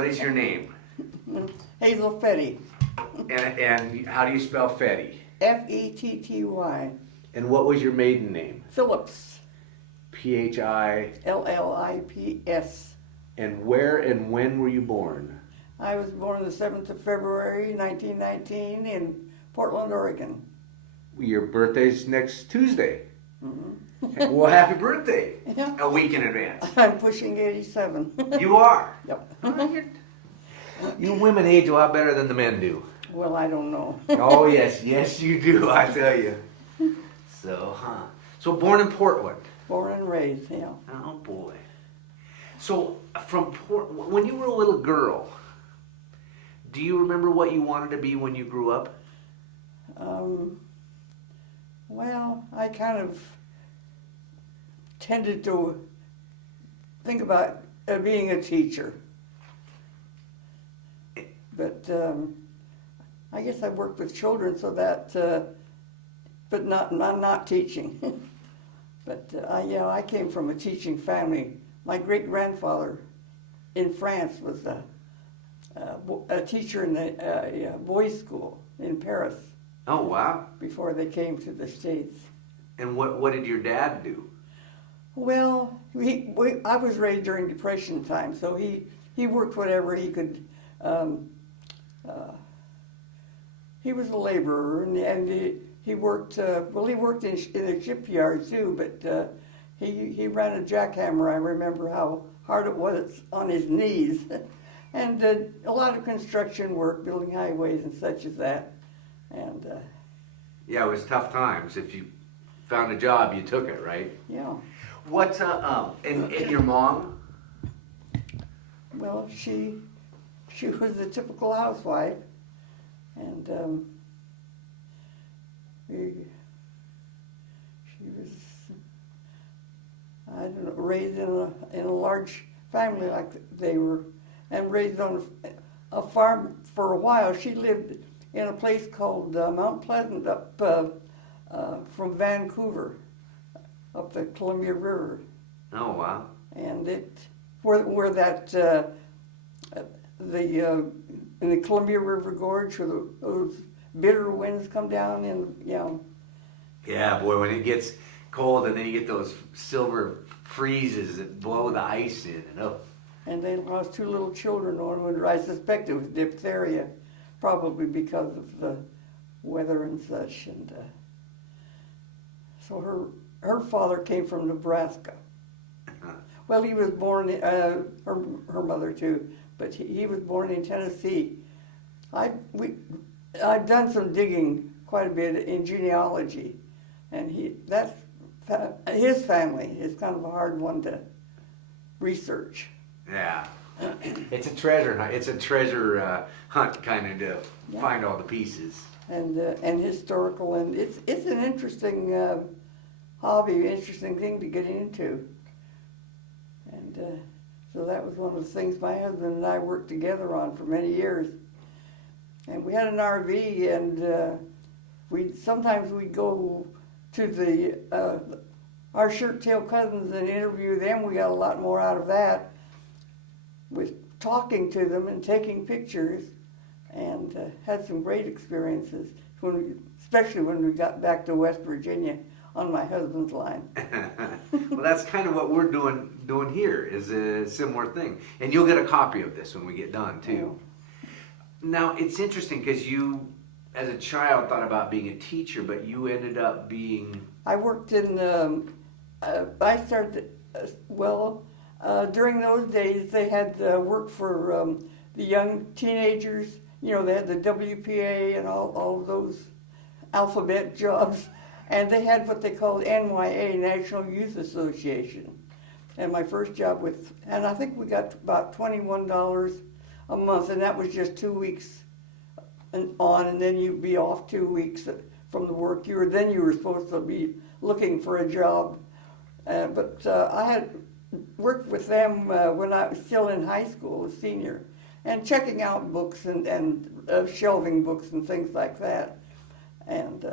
what is your name? Hazel Fetty. And how do you spell Fetty? Fetty. And what was your maiden name? Phillips. P-H-I. L-L-I-P-S. And where and when were you born? I was born the 7th of February, 1919 in Portland, Oregon. Your birthday's next Tuesday. Mm-hmm. Well, happy birthday. Yeah. A week in advance. I'm pushing 87. You are? Yep. You women age a lot better than the men do. Well, I don't know. Oh, yes. Yes, you do, I tell you. So, So born in Portland. Born and raised, yeah. Oh, boy. So, when you were a little girl, do you remember what you wanted to be when you grew up? Well, I kind of tended to think about being a teacher. But I guess I worked with children so that, but not teaching. But I came from a teaching family. My great-grandfather in France was a teacher in a boys' school in Paris. Oh, wow. Before they came to the States. And what did your dad do? Well, I was raised during Depression time, so he worked whatever he could. He was a laborer, and he worked. He worked in a shipyard too, but he ran a jackhammer. I remember how hard it was on his knees, and a lot of construction work, building highways and such as that. And yeah, it was tough times. If you found a job, you took it, right? Yeah. What's and your mom? Well, she was the typical housewife, and she was, I don't know, raised in a large family like they were, and raised on a farm for a while. She lived in a place called Mount Pleasant up from Vancouver, up the Columbia River. Oh, wow. And where that in the Columbia River Gorge, where those bitter winds come down, and Yeah, boy, when it gets cold and then you get those silver freezes that blow the ice in, And they lost 2 little children on winter. I suspect it was diphtheria, probably because of the weather and such. And so her father came from Nebraska. Well, he was born, her mother too, but he was born in Tennessee. I've done some digging quite a bit in genealogy, and his family is kind of a hard one to research. Yeah, it's a treasure hunt. It's a treasure hunt kind of to find all the pieces. And historical, and it's an interesting hobby, interesting thing to get into. And so that was one of the things my husband and I worked together on for many years. And we had an RV, and sometimes we'd go to our shirt-tail cousins and interview them. We got a lot more out of that with talking to them and taking pictures, and had some great experiences, especially when we got back to West Virginia on my husband's line. Well, that's kind of what we're doing here, is a similar thing. And you'll get a copy of this when we get done, too. Now, it's interesting because you, as a child, thought about being a teacher, but you ended up being... I worked in, I started, during those days, they had work for the young teenagers. They had the WPA and all of those alphabet jobs. And they had what they called NYA, National Youth Association. And my first job and I think we got about $21 a month, and that was just 2 weeks and then you'd be off 2 weeks from the work. You were supposed to be looking for a job. But I had worked with them when I was still in high school, a senior, and checking out books and shelving books and things like that. And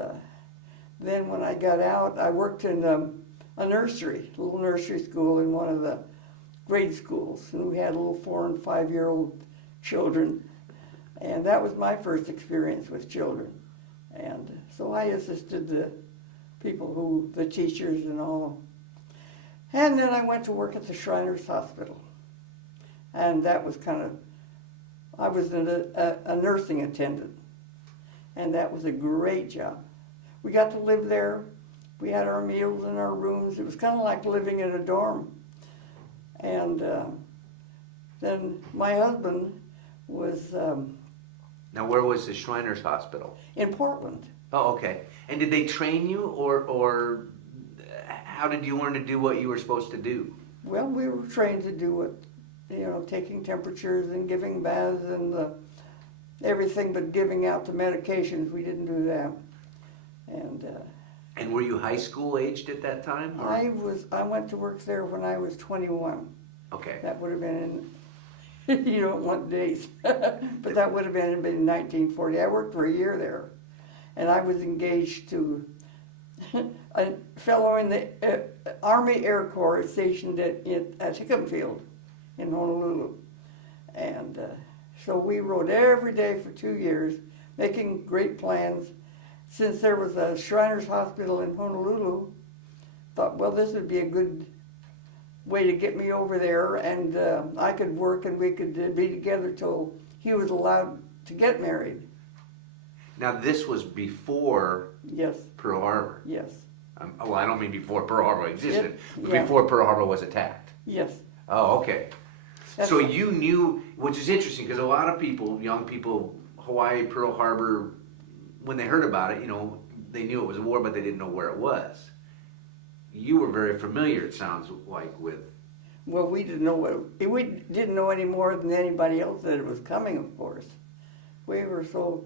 then when I got out, I worked in a little nursery school in one of the grade schools, and we had little 4- and 5-year-old children. And that was my first experience with children. And so I assisted the people the teachers and all. And then I went to work at the Shriners Hospital. And that was I was a nursing attendant. And that was a great job. We got to live there. We had our meals in our rooms. It was kind of like living in a dorm. And then my husband was Now, where was the Shriners Hospital? in Portland. Oh, okay. And did they train you, or how did you learn to do what you were supposed to do? Well, we were trained to do it, taking temperatures and giving baths and everything but giving out the medications. We didn't do that. And were you high school aged at that time? Or? I went to work there when I was 21. Okay. That would have been you don't want dates, but that would have been in 1940. I worked for a year there, and I was engaged to a fellow in the Army Air Corps stationed at Hickam Field in Honolulu. And so we rode every day for 2 years, making great plans. Since there was a Shriners Hospital in Honolulu, thought, well, this would be a good way to get me over there, and I could work and we could be together till he was allowed to get married. Now, this was before Yes, Pearl Harbor. yes, Well, I don't mean before Pearl Harbor existed, but yeah. before Pearl Harbor was attacked. yes. Oh, okay. That's So right. you knew, which is interesting, because a lot of people, young people, Hawaii, Pearl Harbor, when they heard about it, they knew it was a war, but they didn't know where it was. You were very familiar, it sounds like, with. Well, we didn't know any more than anybody else that it was coming, of course. We were so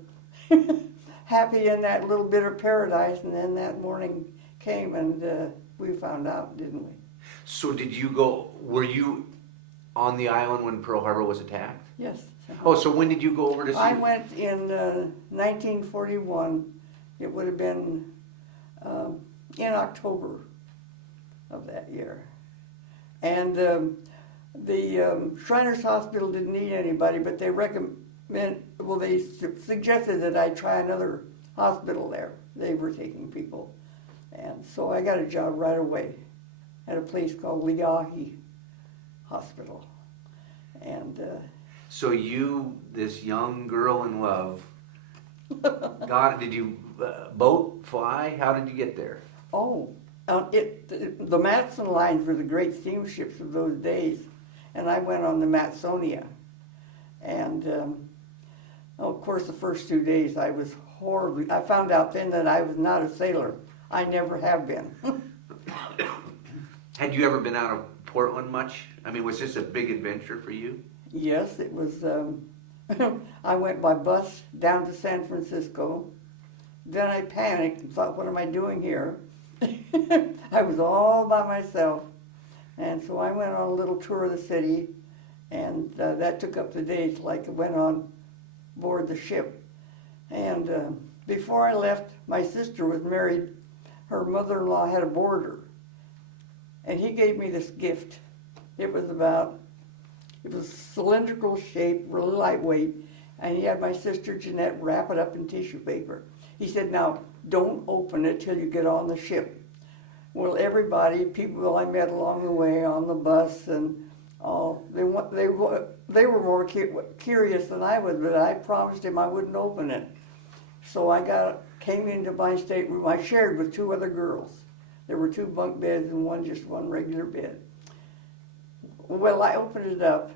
happy in that little bit of paradise, and then that morning came and we found out, didn't we? So were you on the island when Pearl Harbor was attacked? Yes. Oh, so when did you go over to see? I went in 1941. It would have been in October of that year. And the Shriners Hospital didn't need anybody, but they suggested that I try another hospital there. They were taking people. And so I got a job right away at a place called Liahi Hospital. And So you, this young girl in love, did you boat, fly? How did you get there? The Matson lines were the great steamships of those days, and I went on the Matsonia. And of course, the first 2 days I was horribly. I found out then that I was not a sailor. I never have been. Had you ever been out of Portland much? I mean, was this a big adventure for you? Yes, it was. I went by bus down to San Francisco. Then I panicked and thought, what am I doing here? I was all by myself. And so I went on a little tour of the city, and that took up the days like I went on board the ship. And before I left, my sister was married. Her mother-in-law had a boarder, and he gave me this gift. It was cylindrical shape, really lightweight, and he had my sister Jeanette wrap it up in tissue paper. He said, now, don't open it till you get on the ship. Well, people I met along the way on the bus and all, they were more curious than I was, but I promised him I wouldn't open it. So I came into my stateroom. I shared with 2 other girls. There were 2 bunk beds and just one regular bed. Well, I opened it up.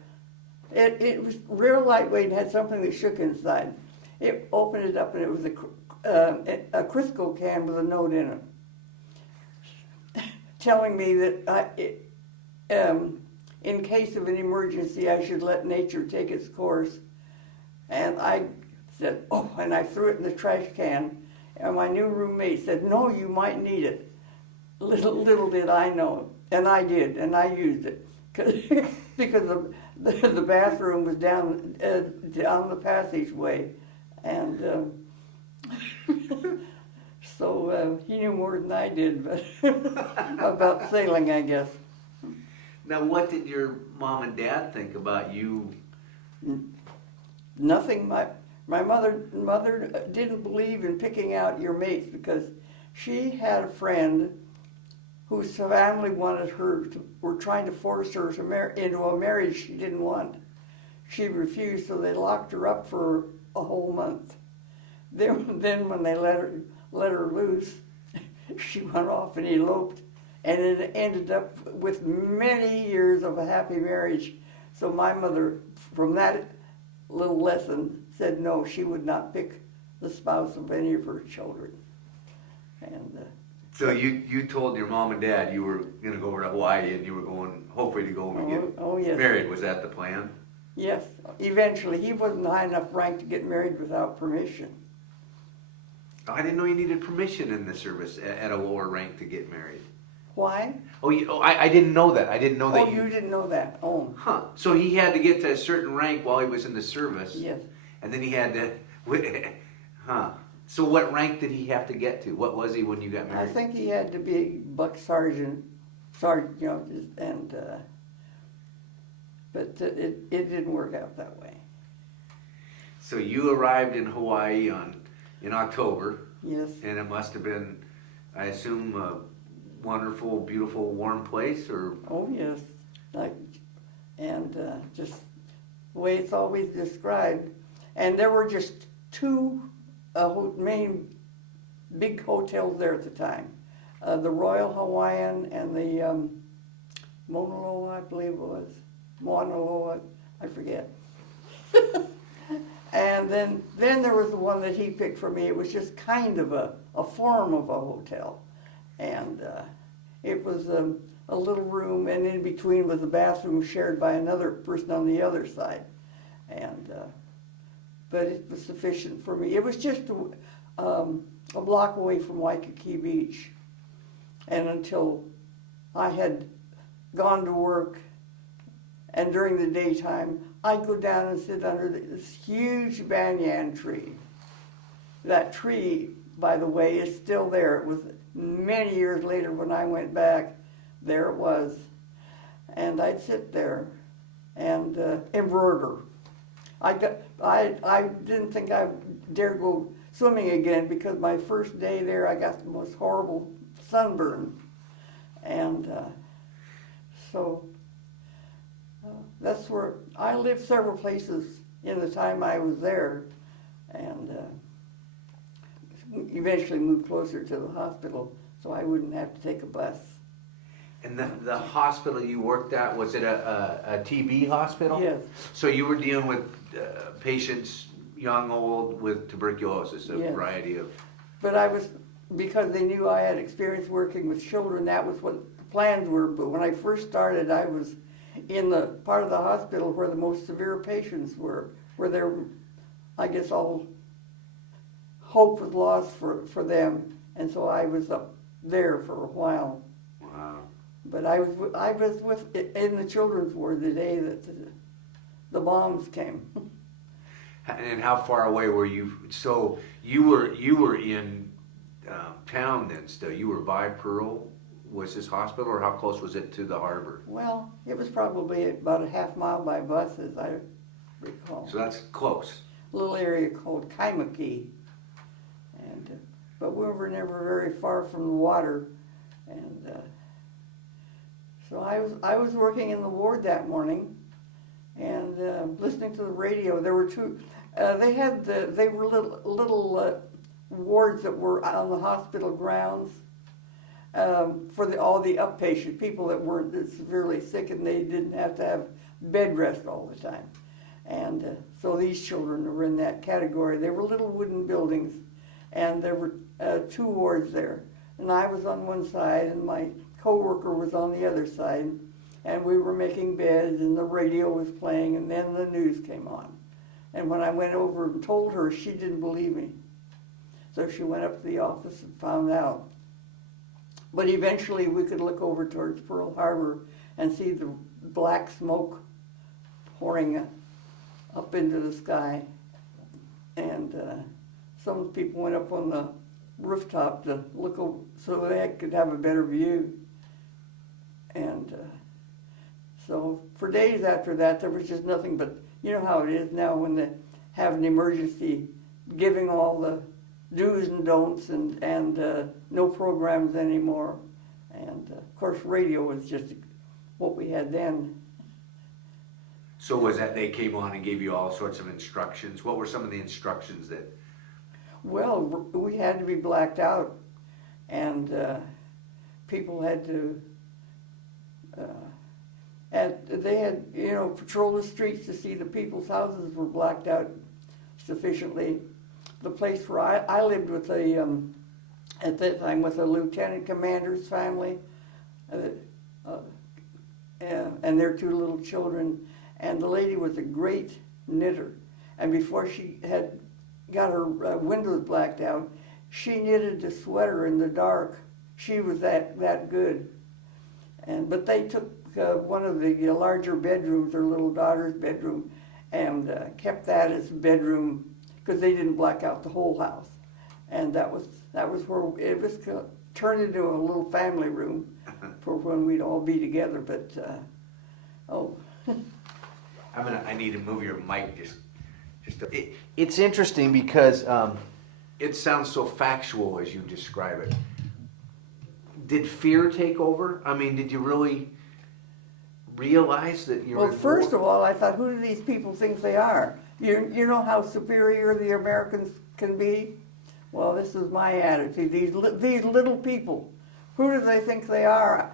It was real lightweight and had something that shook inside. It opened it up and it was a Crisco can with a note in it, telling me that in case of an emergency, I should let nature take its course. And I said, oh, and I threw it in the trash can. And my new roommate said, no, you might need it. Little did I know. And I did, and I used it. Because the bathroom was down the passageway. And so he knew more than I did about sailing, I guess. Now, what did your mom and dad think about you Nothing. My mother didn't believe in picking out your mates because she had a friend whose family were trying to force her into a marriage she didn't want. She refused, so they locked her up for a whole month. Then when they let her loose, she went off and eloped, and it ended up with many years of a happy marriage. So my mother, from that little lesson, said no, she would not pick the spouse of any of her children. And so you told your mom and dad you were going to go over to Hawaii and you were going hopefully to go and get yes. married. Was that the plan? Yes, eventually. He wasn't high enough rank to get married without permission. I didn't know you needed permission in the service at a lower rank to get married. Why? I didn't know that. I didn't know that. Oh, you didn't know that. Oh. Huh. So he had to get to a certain rank while he was in the service. Yes. And then he had to, huh. So what rank did he have to get to? What was he when you got married? I think he had to be buck sergeant, you know, and, but it didn't work out that way. So you arrived in Hawaii in October. Yes. And it must have been, I assume, a wonderful, beautiful, warm place, or? Oh, yes. Just the way it's always described. And there were just two main big hotels there at the time. The Royal Hawaiian and the Mauna Loa, I believe it was. Mauna Loa, I forget. And then there was the one that he picked for me. It was just kind of a form of a hotel. And it was a little room, and in between was a bathroom shared by another person on the other side. And but it was sufficient for me. It was just a block away from Waikiki Beach. And until I had gone to work, and during the daytime, I'd go down and sit under this huge banyan tree. That tree, by the way, is still there. It was many years later when I went back, there it was. And I'd sit there and embroider. I didn't think I dared go swimming again because my first day there I got the most horrible sunburn. And so that's where I lived several places in the time I was there, and eventually moved closer to the hospital so I wouldn't have to take a bus. And the hospital you worked at, was it a TB hospital? Yes. So you were dealing with patients, young, old, with tuberculosis, a Yes. variety of... But I was, because they knew I had experience working with children, that was what the plans were. But when I first started, I was in the part of the hospital where the most severe patients were, where there, I guess all hope was lost for them. And so I was up there for a while. Wow. But I was in the children's ward the day that the bombs came. And how far away were you? So you were in town then still. You were by Pearl, was this hospital, or how close was it to the harbor? Well, it was probably about a half mile by bus, as I recall. So that's close. A little area called Kaimaki. And but we were never very far from the water. And so I was working in the ward that morning and listening to the radio. There were two. They were little wards that were on the hospital grounds for all the outpatient people that weren't severely sick, and they didn't have to have bed rest all the time. And so these children were in that category. They were little wooden buildings, and there were two wards there. And I was on one side, and my coworker was on the other side, and we were making beds, and the radio was playing, and then the news came on. And when I went over and told her, she didn't believe me. So she went up to the office and found out. But eventually we could look over towards Pearl Harbor and see the black smoke pouring up into the sky. And some people went up on the rooftop to look over so they could have a better view. And so for days after that, there was just nothing but, you know how it is now when the have an emergency, giving all the do's and don'ts and no programs anymore. And of course, radio was just what we had then. So was that they came on and gave you all sorts of instructions? What were some of the instructions that? Well, we had to be blacked out, and people had to. They had, patrol the streets to see the people's houses were blacked out sufficiently. The place where I lived with at that time with a lieutenant commander's family, and their 2 little children, and the lady was a great knitter. And before she had got her windows blacked out, she knitted a sweater in the dark. She was that good. But they took one of the larger bedrooms, her little daughter's bedroom, and kept that as a bedroom because they didn't black out the whole house. And that was where it was turned into a little family room for when we'd all be together. But I need to move your mic it's interesting because it sounds so factual as you describe it. Did fear take over? I mean, did you really realize that you were... Well, first of all, I thought, who do these people think they are? You know how superior the Americans can be? Well, this is my attitude. These little people, who do they think they are?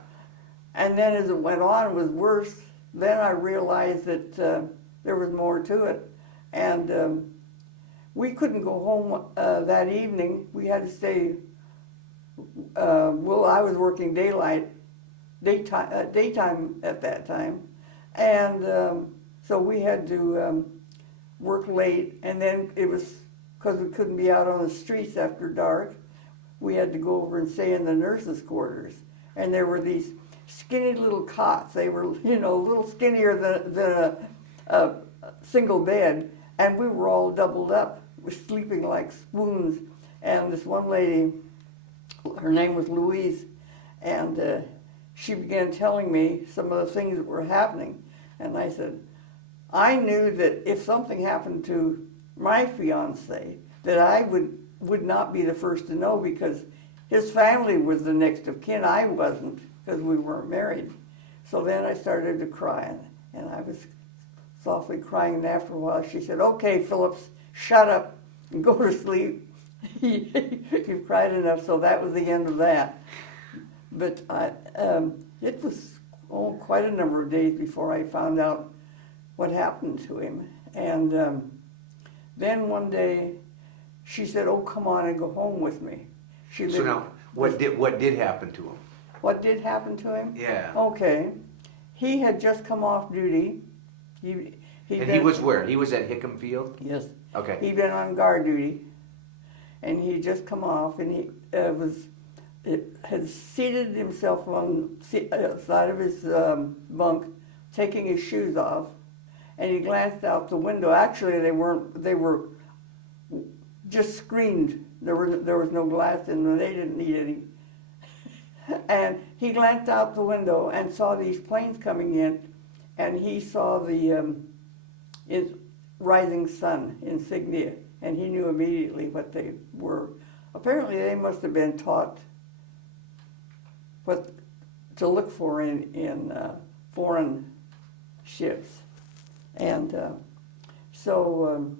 And then as it went on, it was worse. Then I realized that there was more to it. And we couldn't go home that evening. We had to stay... I was working daytime at that time, and so we had to work late, and then it was, because we couldn't be out on the streets after dark, we had to go over and stay in the nurses' quarters, and there were these skinny little cots. They were, a little skinnier than a single bed, and we were all doubled up, sleeping like spoons, and this one lady, her name was Louise, and she began telling me some of the things that were happening. And I said, I knew that if something happened to my fiance, that I would not be the first to know because his family was the next of kin. I wasn't because we weren't married. So then I started to cry, and I was softly crying, and after a while she said, okay, Phillips, shut up and go to sleep. You've cried enough, so that was the end of that. But it was quite a number of days before I found out what happened to him. And then one day she said, oh, come on and go home with me. So now, what did happen to him? What did happen to him? Yeah. Okay. He had just come off duty. He was where? He was at Hickam Field? Yes. Okay. He'd been on guard duty. And he had just come off, and he had seated himself on the side of his bunk, taking his shoes off, and he glanced out the window. Actually, they were just screened. There was no glass in them. They didn't need any. And he glanced out the window and saw these planes coming in, and he saw the rising sun insignia. And he knew immediately what they were. Apparently, they must have been taught what to look for in foreign ships. And so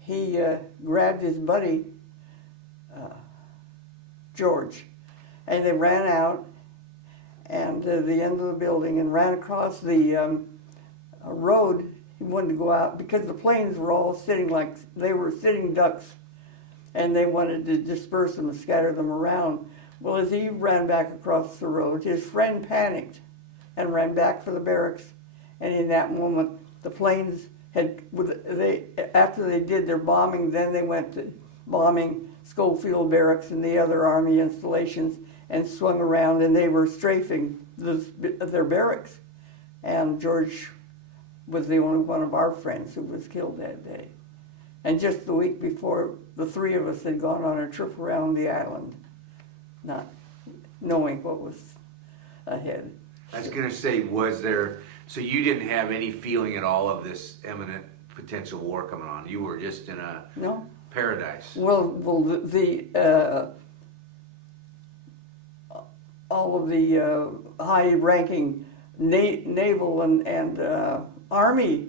he grabbed his buddy, George, and they ran out and the end of the building and ran across the road. He wanted to go out because the planes were all sitting like they were sitting ducks, and they wanted to disperse them and scatter them around. Well, as he ran back across the road, his friend panicked and ran back for the barracks. And in that moment, the planes after they did their bombing, then they went to bombing Schofield Barracks and the other Army installations and swung around, and they were strafing their barracks. And George was the only one of our friends who was killed that day. And just the week before, the 3 of us had gone on a trip around the island, not knowing what was ahead. I was going to say, so you didn't have any feeling at all of this imminent potential war coming on. You were just in a No. paradise. Well, all of the high-ranking naval and army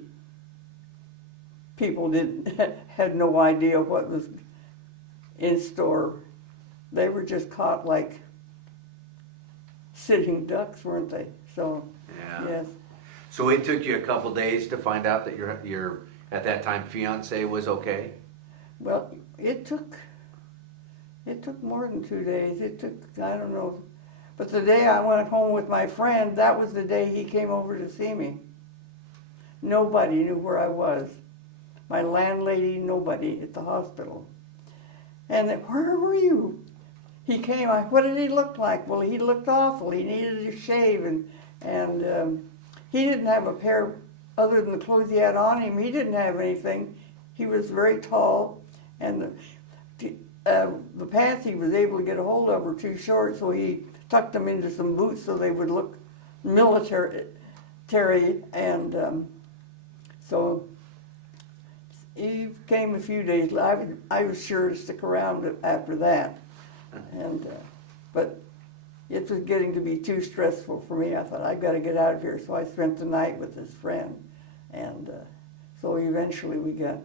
people had no idea what was in store. They were just caught like sitting ducks, weren't they? So, Yeah. yes. So it took you a couple days to find out that your at that time fiance was okay? Well, it took more than 2 days. It took, I don't know. But the day I went home with my friend, that was the day he came over to see me. Nobody knew where I was. My landlady, nobody at the hospital. And where were you? He came, what did he look like? Well, he looked awful. He needed to shave, and he didn't have a pair, other than the clothes he had on him, he didn't have anything. He was very tall, and the pants he was able to get a hold of were too short, so he tucked them into some boots so they would look military, and so he came a few days later. I was sure to stick around after that, and but it was getting to be too stressful for me. I thought, I've got to get out of here, so I spent the night with his friend, and so eventually we got.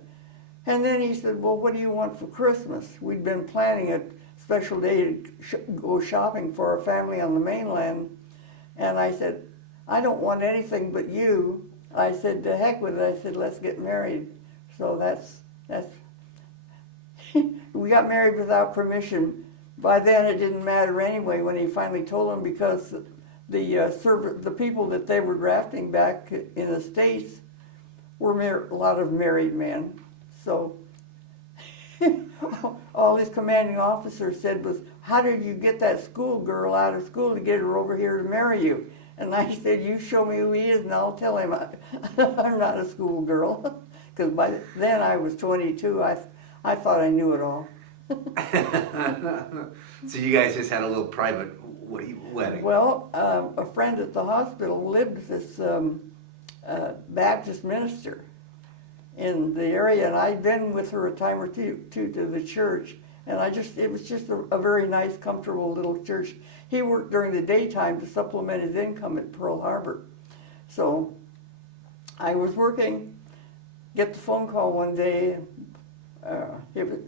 And then he said, well, what do you want for Christmas? We'd been planning a special day to go shopping for our family on the mainland. And I said, I don't want anything but you. I said, to heck with it. I said, let's get married. So that's we got married without permission. By then it didn't matter anyway when he finally told him, because the people that they were drafting back in the States were a lot of married men. So all his commanding officer said was, how did you get that schoolgirl out of school to get her over here to marry you? And I said, you show me who he is and I'll tell him I'm not a schoolgirl. Because by then I was 22. I thought I knew it all. So you guys just had a little private wedding? Well, a friend at the hospital lived with this Baptist minister in the area, and I'd been with her a time or two to the church, and it was just a very nice, comfortable little church. He worked during the daytime to supplement his income at Pearl Harbor. So I was working, get the phone call one day. It was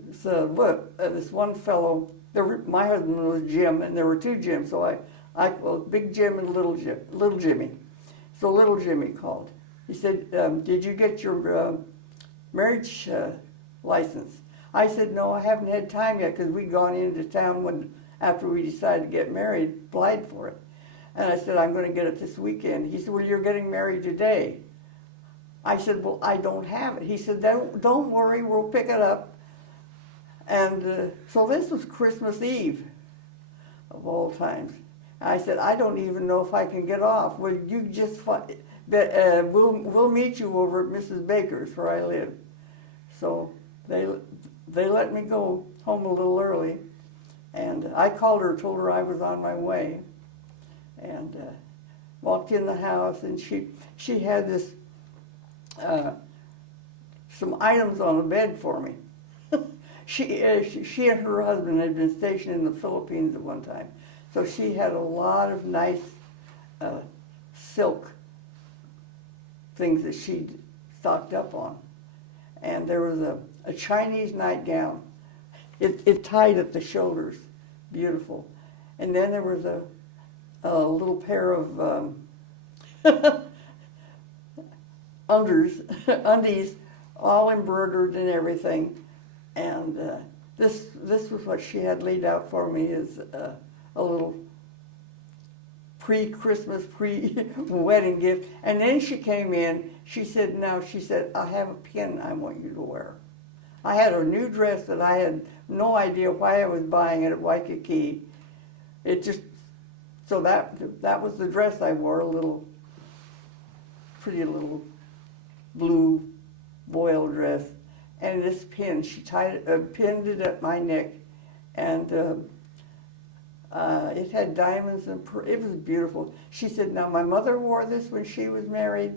this one fellow. My husband was Jim, and there were two Jims. So well, Big Jim and Little Jimmy. So Little Jimmy called. He said, "Did you get your marriage license?" I said, "No, I haven't had time yet, because we'd gone into town after we decided to get married, applied for it." And I said, "I'm going to get it this weekend." He said, "Well, you're getting married today." I said, "Well, I don't have it." He said, "Don't worry, we'll pick it up." And so this was Christmas Eve, of all times. I said, "I don't even know if I can get off. Well, you just we'll meet you over at Mrs. Baker's, where I live." So they let me go home a little early, and I called her, told her I was on my way, and walked in the house, and she had this some items on the bed for me. She and her husband had been stationed in the Philippines at one time, so she had a lot of nice silk things that she'd stocked up on. And there was a Chinese nightgown. It tied at the shoulders, beautiful. And then there was a little pair of undies, all embroidered and everything. And this was what she had laid out for me as a little pre-Christmas, pre-wedding gift. And then she came in, she said, "I have a pin I want you to wear." I had a new dress that I had no idea why I was buying it at Waikiki. So that was the dress I wore, pretty little blue voile dress. And this pin, she pinned it at my neck, and it had diamonds and it was beautiful. She said, "Now my mother wore this when she was married,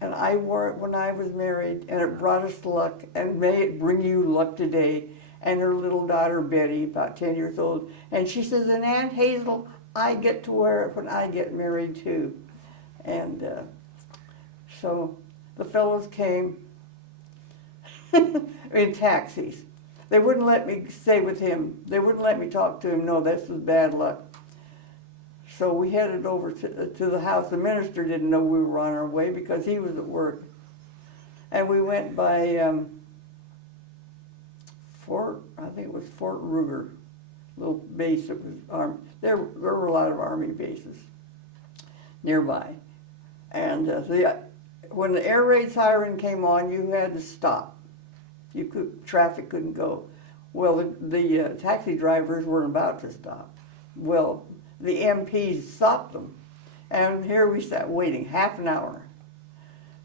and I wore it when I was married, and it brought us luck, and may it bring you luck today. And her little daughter, Betty, about 10 years old, and she says, and Aunt Hazel, I get to wear it when I get married too. And so the fellows came in taxis. They wouldn't let me stay with him. They wouldn't let me talk to him. No, this was bad luck. So we headed over to the house. The minister didn't know we were on our way because he was at work. And we went by I think it was Fort Ruger, little base that was armed. There were a lot of Army bases nearby. And when the air raid siren came on, you had to stop. Traffic couldn't go. Well, the taxi drivers weren't about to stop. Well, the MPs stopped them. And here we sat waiting half an hour.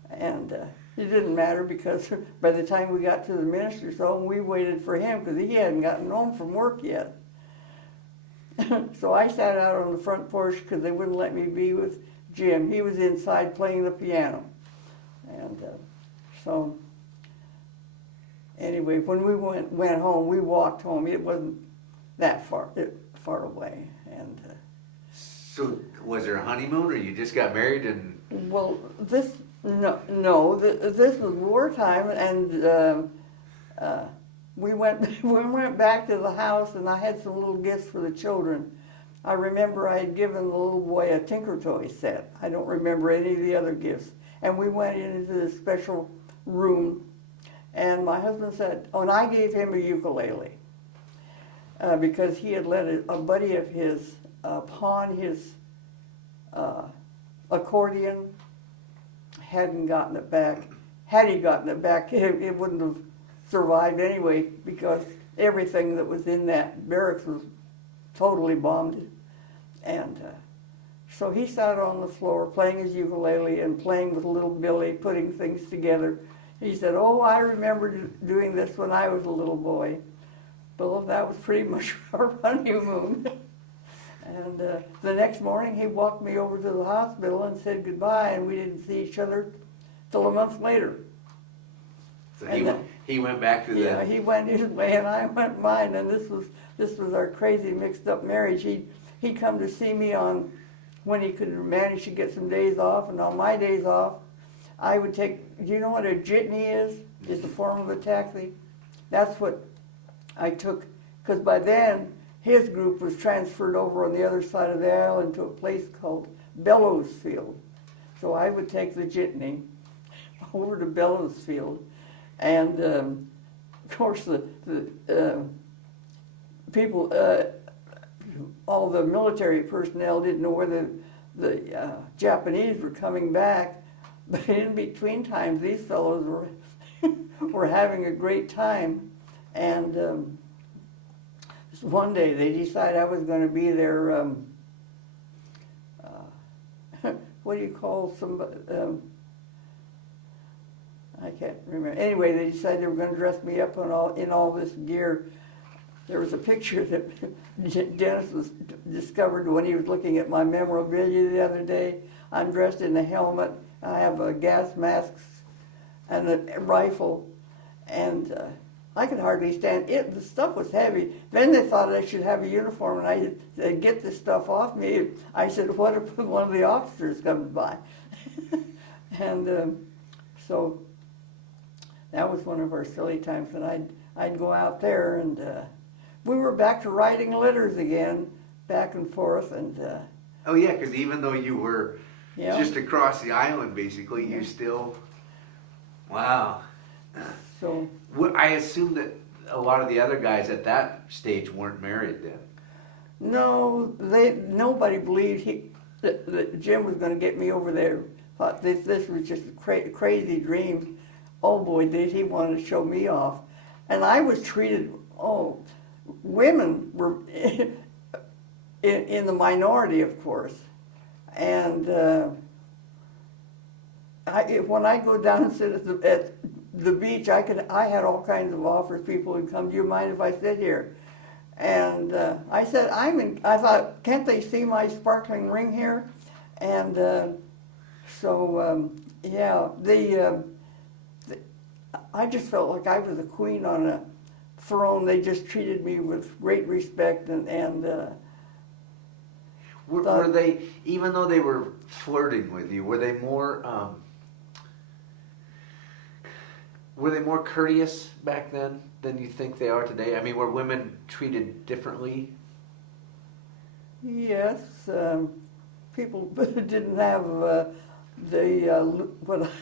And it didn't matter because by the time we got to the minister's home, we waited for him because he hadn't gotten home from work yet. So I sat out on the front porch because they wouldn't let me be with Jim. He was inside playing the piano. And so anyway, when we went home, we walked home. It wasn't that far away. And so was there a honeymoon, or you just got married and? Well, this was wartime, and we went back to the house, and I had some little gifts for the children. I remember I had given the little boy a Tinker Toy set. I don't remember any of the other gifts. And we went into this special room, and my husband said, and I gave him a ukulele because he had let a buddy of his pawn his accordion. Hadn't gotten it back. Had he gotten it back, it wouldn't have survived anyway because everything that was in that barracks was totally bombed. And so he sat on the floor playing his ukulele and playing with little Billy, putting things together. He said, oh, I remember doing this when I was a little boy. Well, that was pretty much our honeymoon. And the next morning, he walked me over to the hospital and said goodbye, and we didn't see each other till a month later. So he went back to the... Yeah, he went his way and I went mine, and this was our crazy mixed up marriage. He'd come to see me on when he could manage to get some days off, and on my days off, I would take, do you know what a jitney is? It's the form of a taxi. That's what I took, because by then, his group was transferred over on the other side of the island to a place called Bellowsfield. So I would take the jitney over to Bellowsfield, and of course the people, all the military personnel didn't know whether the Japanese were coming back, but in between times these fellows were having a great time, and one day they decided I was going to be their, what do you call somebody, I can't remember. Anyway, they decided they were going to dress me up in all this gear. There was a picture that Dennis discovered when he was looking at my memorabilia the other day. I'm dressed in a helmet. I have a gas mask and a rifle, and I could hardly stand it. The stuff was heavy. Then they thought I should have a uniform, and I said, get this stuff off me. I said, what if one of the officers comes by? And so that was one of our silly times, and I'd go out there, and we were back to writing letters again, back and forth, and oh yeah, because even though you were yeah. just across the island, basically, you still, wow. So I assume that a lot of the other guys at that stage weren't married then. no, nobody believed that Jim was going to get me over there. Thought this was just a crazy dream. Oh boy, did he want to show me off. And I was treated, women were in the minority, of course. And when I go down and sit at the beach, I had all kinds of offers. People would come, do you mind if I sit here? And I said, I thought, can't they see my sparkling ring here? And so Yeah, I just felt like I was a queen on a throne. They just treated me with great respect and Were they, even though they were flirting with you, were they more courteous back then than you think they are today? I mean, were women treated differently? yes, people didn't have what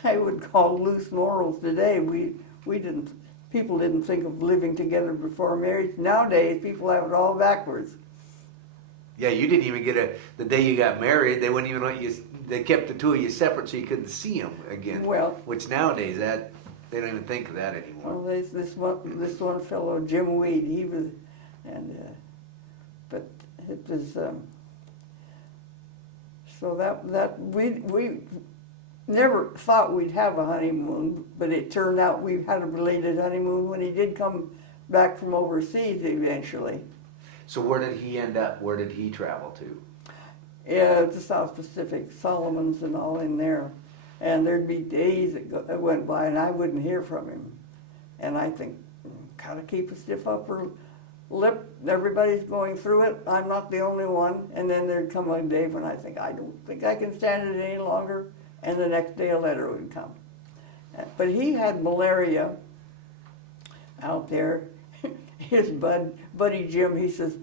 I would call loose morals today. We didn't. People didn't think of living together before marriage. Nowadays, people have it all backwards. Yeah, you didn't even get the day you got married, they wouldn't even let you, they kept the two of you separate so you couldn't see them again. Well, which nowadays, they don't even think of that anymore. well, this one fellow, Jim Weed, he was, but it was, so that we never thought we'd have a honeymoon, but it turned out we had a belated honeymoon when he did come back from overseas eventually. So where did he end up? Where did he travel to? Yeah, the South Pacific, Solomons and all in there. And there'd be days that went by and I wouldn't hear from him. And I think, gotta keep a stiff upper lip. Everybody's going through it. I'm not the only one. And then there'd come a day when I think, I don't think I can stand it any longer. And the next day a letter would come. But he had malaria out there. His buddy Jim, he says,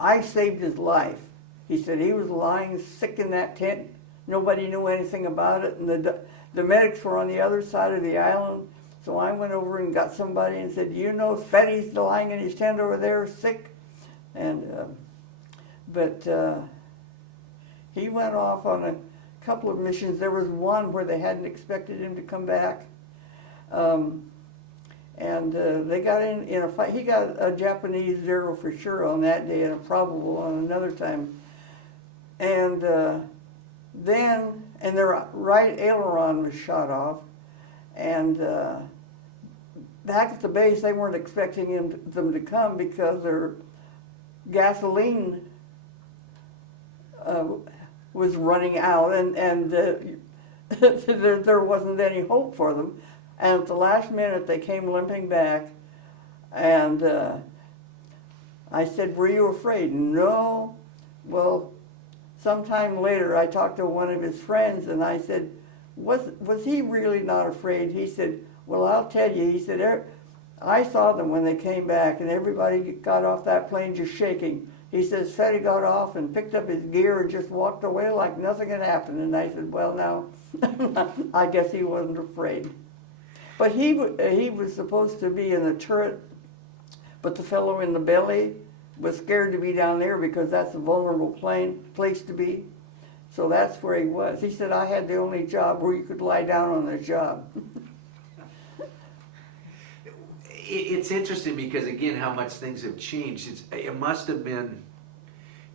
I saved his life. He said he was lying sick in that tent. Nobody knew anything about it, and the medics were on the other side of the island. So I went over and got somebody and said, you know, Fetty's lying in his tent over there, sick. And but he went off on a couple of missions. There was one where they hadn't expected him to come back. They got in a fight. He got a Japanese zero for sure on that day and a probable on another time. And their right aileron was shot off. And back at the base, they weren't expecting them to come because their gasoline was running out, and there wasn't any hope for them. And at the last minute, they came limping back, and I said, were you afraid? No. Well, sometime later, I talked to one of his friends, and I said, was he really not afraid? He said, well, I'll tell you. He said, I saw them when they came back, and everybody got off that plane just shaking. He says, Fetty got off and picked up his gear and just walked away like nothing had happened. And I said, well, now, I guess he wasn't afraid. But he was supposed to be in the turret, but the fellow in the belly was scared to be down there because that's a vulnerable place to be. So that's where he was. He said, I had the only job where you could lie down on the job. It's interesting because, again, how much things have changed. It must have been,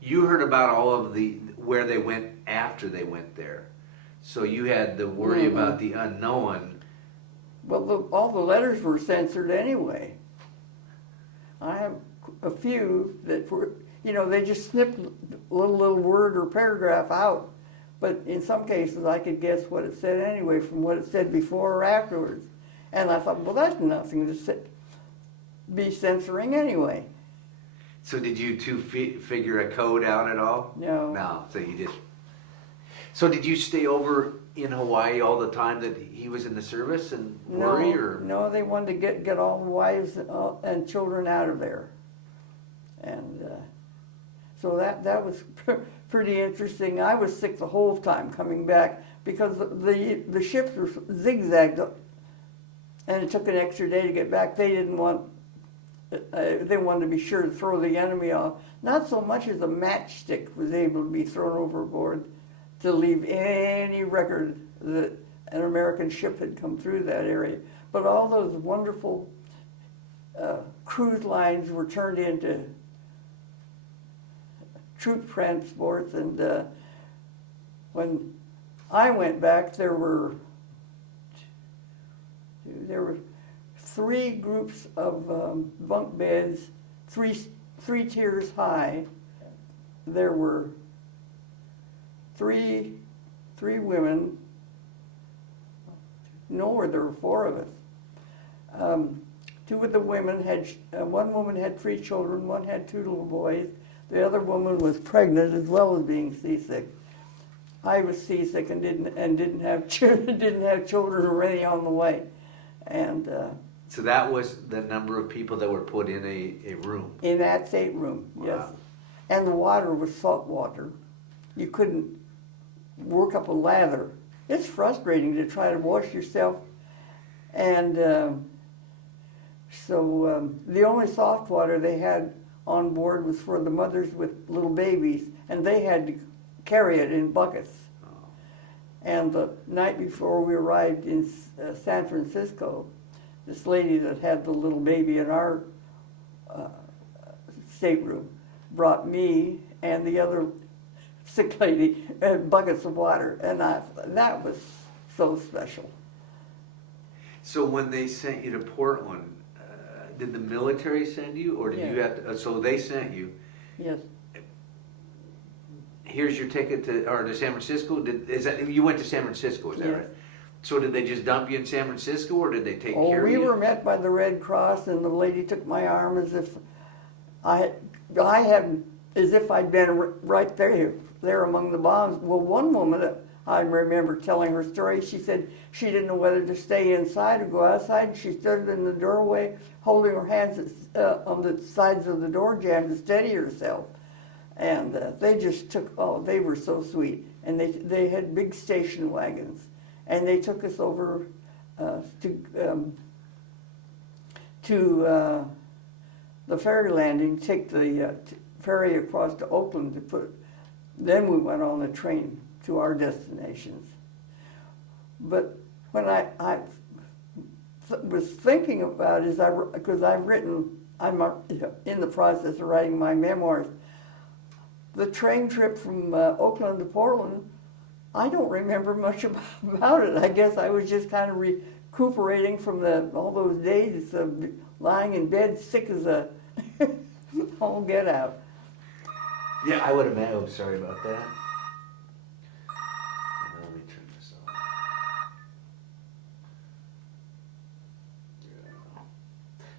you heard about all of where they went after they went there. So you had the worry about the unknown. Well, all the letters were censored anyway. I have a few that were, they just snipped a little word or paragraph out. But in some cases, I could guess what it said anyway from what it said before or afterwards. And I thought, well, that's nothing to be censoring anyway. So did you two figure a code out at all? No. No, so you just... So did you stay over in Hawaii all the time that he was in the service and worry? No, they wanted to get all the wives and children out of there. And so that was pretty interesting. I was sick the whole time coming back because the ships were zigzagged, and it took an extra day to get back. They didn't want. They wanted to be sure to throw the enemy off. Not so much as a matchstick was able to be thrown overboard to leave any record that an American ship had come through that area. But all those wonderful cruise lines were turned into troop transports, and when I went back, there were 3 groups of bunk beds, three tiers high. There were three women, nowhere. There were 4 of us. 2 of the women had, one woman had 3 children, one had 2 little boys. The other woman was pregnant as well as being seasick. I was seasick and didn't have children or any on the way, and So that was the number of people that were put in a room. in that stateroom, yes. Wow. And the water was salt water. You couldn't work up a lather. It's frustrating to try to wash yourself, and so the only soft water they had on board was for the mothers with little babies, and they had to carry it in buckets. And the night before we arrived in San Francisco, this lady that had the little baby in our stateroom brought me and the other sick lady buckets of water, and that was so special. So when they sent you to Portland, did the military send you, or did you have to? So they sent you. Yes. Here's your ticket to San Francisco. You went to San Francisco? Is that Yes. right? So did they just dump you in San Francisco, or did they take care of you? We were met by the Red Cross, and the lady took my arm as if as if I'd been right there among the bombs. Well, one woman, I remember telling her story. She said she didn't know whether to stay inside or go outside. She stood in the doorway, holding her hands on the sides of the door jamb to steady herself. And they just took. Oh, they were so sweet. And they had big station wagons, and they took us over to the ferry landing. Take the ferry across to Oakland to put. Then we went on the train to our destinations. But when I was thinking about it, because I'm in the process of writing my memoirs. The train trip from Oakland to Portland, I don't remember much about it. I guess I was just kind of recuperating from all those days of lying in bed sick as a all get out. Yeah, I would imagine. Oh, sorry about that. Let me turn this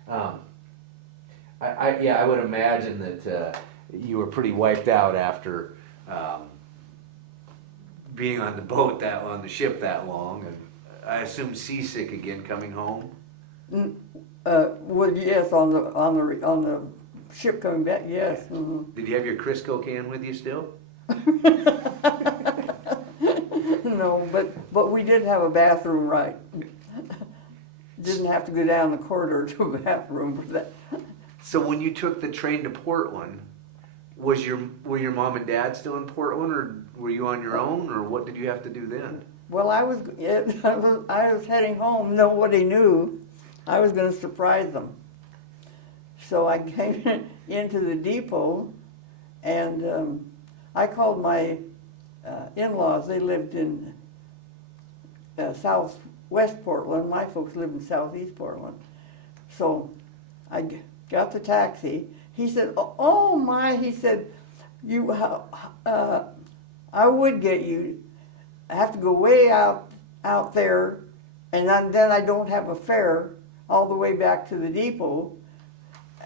off. I would imagine that you were pretty wiped out after being on the boat on the ship that long, and I assume seasick again coming home. Well, yes, on the ship coming back, yes. Mm-hmm. Did you have your Crisco can with you still? No, but we did have a bathroom, right? Didn't have to go down the corridor to a bathroom for that. So when you took the train to Portland, were your mom and dad still in Portland, or were you on your own, or what did you have to do then? Well, I was heading home. Nobody knew. I was going to surprise them. So I came into the depot, and I called my in-laws. They lived in southwest Portland. My folks lived in southeast Portland. So I got the taxi. He said, "Oh my," he said, I would get you. I have to go way out there, and then I don't have a fare all the way back to the depot."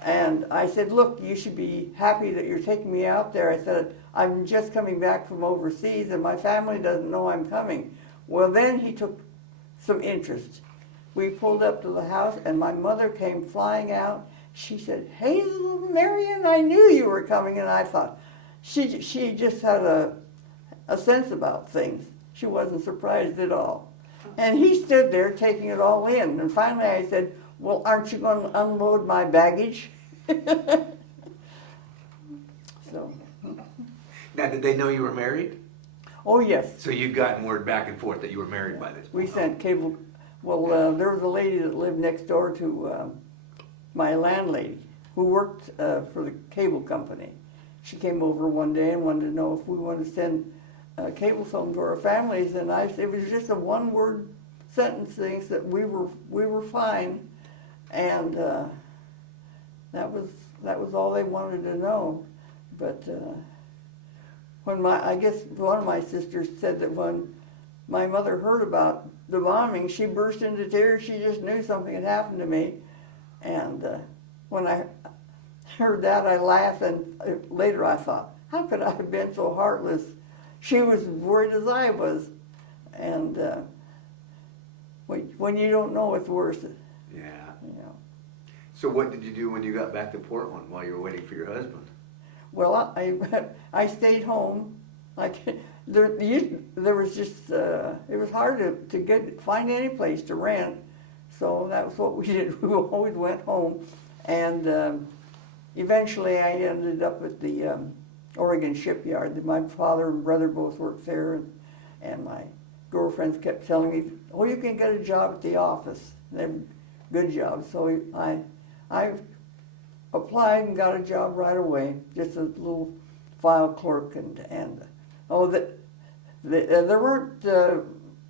And I said, "Look, you should be happy that you're taking me out there." I said, "I'm just coming back from overseas, and my family doesn't know I'm coming." Well, then he took some interest. We pulled up to the house, and my mother came flying out. She said, "Hazel, Marion, I knew you were coming." And I thought, she just had a sense about things. She wasn't surprised at all. And he stood there taking it all in. And finally I said, "Well, aren't you going to unload my baggage?" So. Now, did they know you were married? Oh, yes. So you'd gotten word back and forth that you were married by this point. We sent cable. Well, there was a lady that lived next door to my landlady who worked for the cable company. She came over one day and wanted to know if we wanted to send cable film to our families, and it was just a one-word sentence thing that we were fine, and that was all they wanted to know. But when I guess one of my sisters said that when my mother heard about the bombing, she burst into tears. She just knew something had happened to me. And when I heard that, I laughed, and later I thought, how could I have been so heartless? She was as worried as I was. And when you don't know, it's worse. Yeah. You know. So what did you do when you got back to Portland while you were waiting for your husband? Well, I stayed home. Like there was just it was hard to find any place to rent, so that was what we did. We always went home, and eventually I ended up at the Oregon shipyard. My father and brother both worked there, and my girlfriends kept telling me, "Oh, you can get a job at the office." They're good jobs, so I applied and got a job right away, just a little file clerk, and there weren't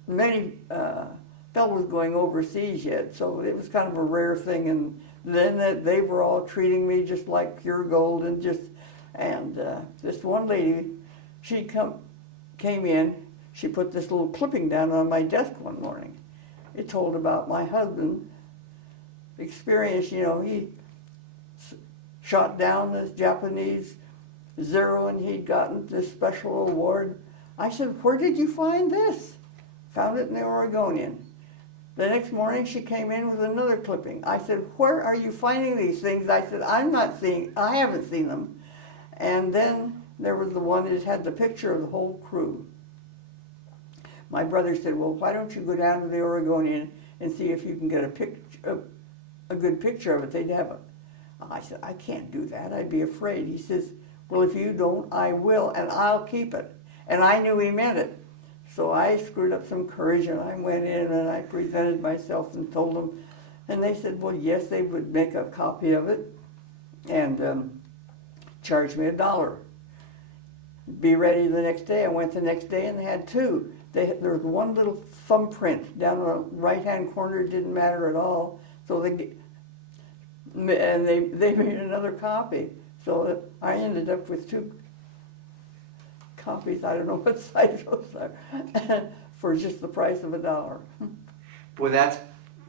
many fellows going overseas yet, so it was kind of a rare thing. And then they were all treating me just like pure gold, and this one lady, she came in. She put this little clipping down on my desk one morning. It told about my husband experience. You know, he shot down this Japanese Zero, and he'd gotten this special award. I said, "Where did you find this?" Found it in the Oregonian. The next morning she came in with another clipping. I said, "Where are you finding these things?" I said, I haven't seen them. And then there was the one that had the picture of the whole crew. My brother said, "Well, why don't you go down to the Oregonian and see if you can get a good picture of it?" They'd have it. I said, "I can't do that. I'd be afraid." He says, "Well, if you don't, I will, and I'll keep it." And I knew he meant it. So I screwed up some courage, and I went in and I presented myself and told them. And they said, well, yes, they would make a copy of it and charge me $1. Be ready the next day. I went the next day, and they had two. There was one little thumbprint down in the right-hand corner. It didn't matter at all. So they made another copy. So I ended up with two copies. I don't know what size those are, for just the price of $1. Boy, that's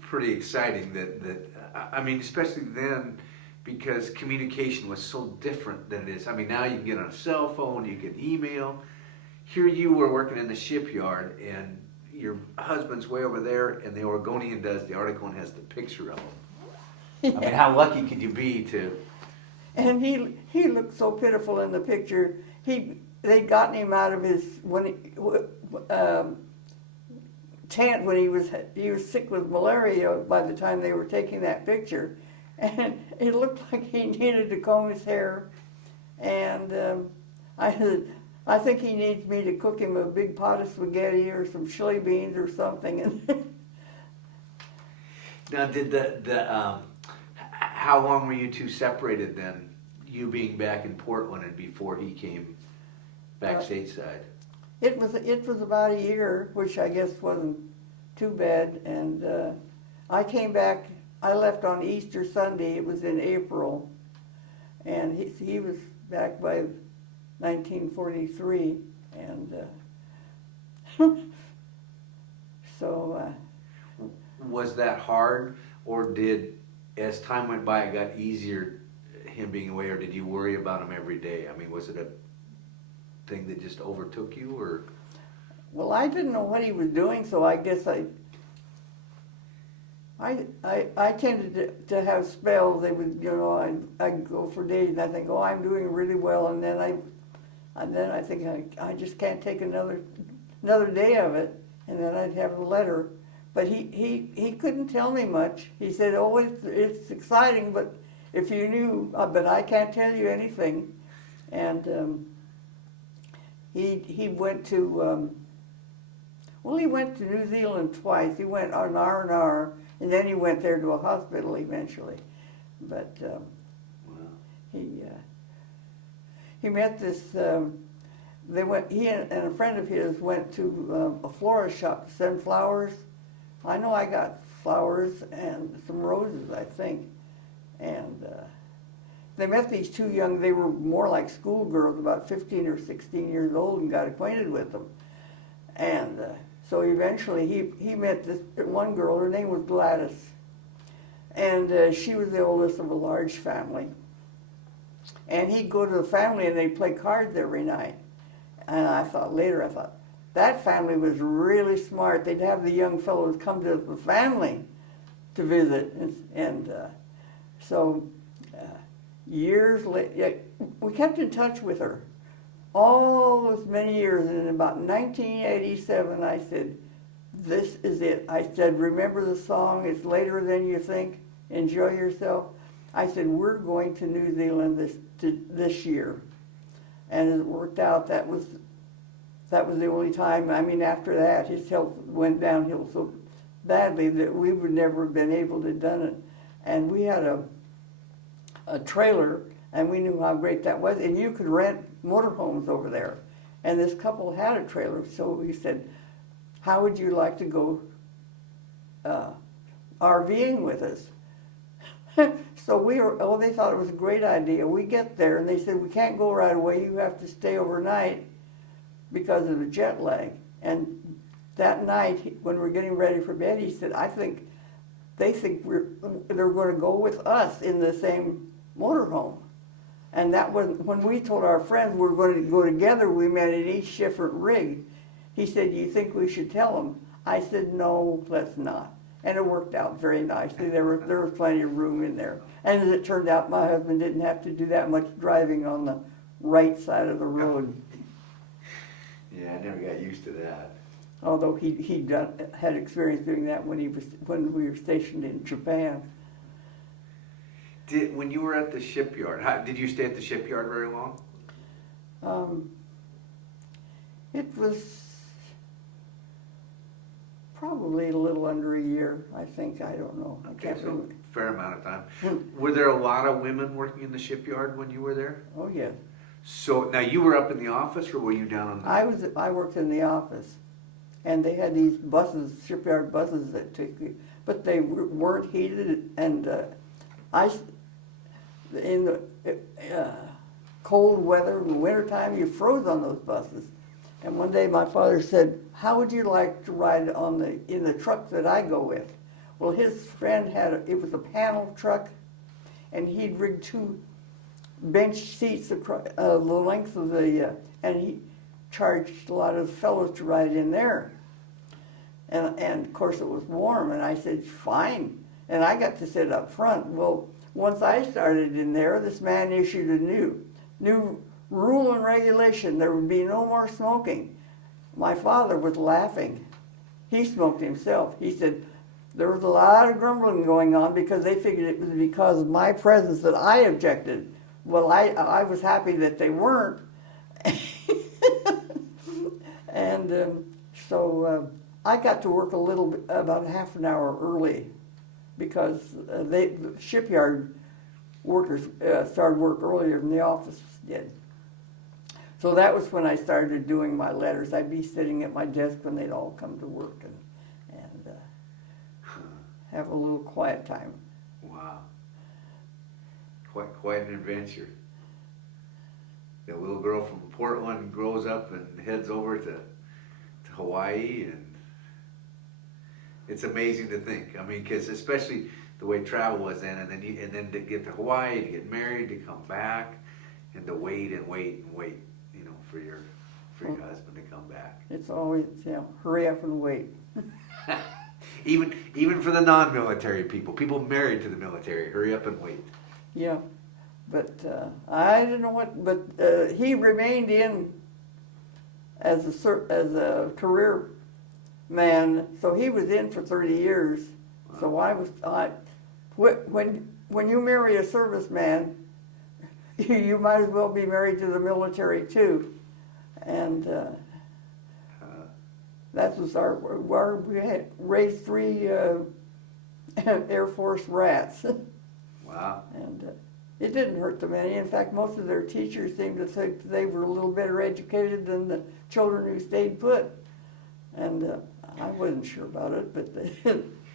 pretty exciting. I mean, especially then, because communication was so different than it is. I mean, now you can get on a cell phone, you can email. Here you were working in the shipyard, and your husband's way over there, and the Oregonian does the article and has the picture of him. Yeah. I mean, how lucky could you be to? And he looked so pitiful in the picture. They'd gotten him out of his tent when he was sick with malaria by the time they were taking that picture, and it looked like he needed to comb his hair. And I think he needs me to cook him a big pot of spaghetti or some chili beans or something. Now, did how long were you two separated then? You being back in Portland and before he came back stateside? It was about a year, which I guess wasn't too bad. And I came back. I left on Easter Sunday. It was in April, and he was back by 1943, and so. Was that hard, or as time went by, it got easier, him being away, or did you worry about him every day? I mean, was it a thing that just overtook you, or? Well, I didn't know what he was doing, so I guess I tended to have spells. They would, I'd go for days, and I think, oh, I'm doing really well, and then I think I just can't take another day of it, and then I'd have a letter. But he couldn't tell me much. He said, oh, it's exciting, but if you knew, but I can't tell you anything. And he went to, he went to New Zealand twice. He went on R&R, and then he went there to a hospital eventually. But he met this, he and a friend of his went to a florist shop to send flowers. I know I got flowers and some roses, I think. And they met these two they were more like schoolgirls, about 15 or 16 years old, and got acquainted with them. And So eventually he met this one girl, her name was Gladys. And she was the oldest of a large family. And he'd go to the family and they'd play cards every night. And I thought, that family was really smart. They'd have the young fellows come to the family to visit. So years later, we kept in touch with her. All those many years, and in about 1987, I said, this is it. I said, remember the song, It's Later Than You Think, Enjoy Yourself? I said, we're going to New Zealand this year. And it worked out, that was the only time. I mean, after that, his health went downhill so badly that we would never have been able to have done it. And we had a trailer, and we knew how great that was. And you could rent motorhomes over there. And this couple had a trailer, so we said, how would you like to go RVing with us? So they thought it was a great idea. We get there, and they said, we can't go right away. You have to stay overnight because of the jet lag. And that night, when we're getting ready for bed, he said, they think they're going to go with us in the same motorhome. And that was, when we told our friends we were going to go together, we met in each different rig. He said, you think we should tell them? I said, no, let's not. And it worked out very nicely. There was plenty of room in there. And as it turned out, my husband didn't have to do that much driving on the right side of the road. Yeah, I never got used to that. Although he had experience doing that when we were stationed in Japan. When you were at the shipyard, did you stay at the shipyard very long? It was probably a little under a year, I think. I don't know. I can't remember. Fair amount of time. Were there a lot of women working in the shipyard when you were there? Oh, yes. So now you were up in the office, or were you down on the? I worked in the office, and they had these buses, shipyard buses that took you, but they weren't heated, and in the cold weather, in the wintertime, you froze on those buses. And one day my father said, how would you like to ride in the truck that I go with? Well, his friend it was a panel truck, and he'd rigged two bench seats across the length of and he charged a lot of fellows to ride in there. And of course it was warm, and I said, fine. And I got to sit up front. Well, once I started in there, this man issued a new rule and regulation. There would be no more smoking. My father was laughing. He smoked himself. He said, there was a lot of grumbling going on because they figured it was because of my presence that I objected. Well, I was happy that they weren't. And so I got to work a little bit, about half an hour early, because the shipyard workers started work earlier than the office did. So that was when I started doing my letters. I'd be sitting at my desk when they'd all come to work and have a little quiet time. Wow. Quite an adventure. The little girl from Portland grows up and heads over to Hawaii, and it's amazing to think. I mean, because especially the way travel was then, and then to get to Hawaii, to get married, to come back, and to wait and wait and wait, for your husband to come back. It's always, hurry up and wait. Even for the non-military people married to the military, hurry up and wait. Yeah, but I don't know but he remained in as a career man, so he was in for 30 years. Wow. So when you marry a serviceman, you might as well be married to the military too, and that was we had raised 3 Air Force rats. Wow. And it didn't hurt them any. In fact, most of their teachers seemed to think they were a little better educated than the children who stayed put. And I wasn't sure about it, but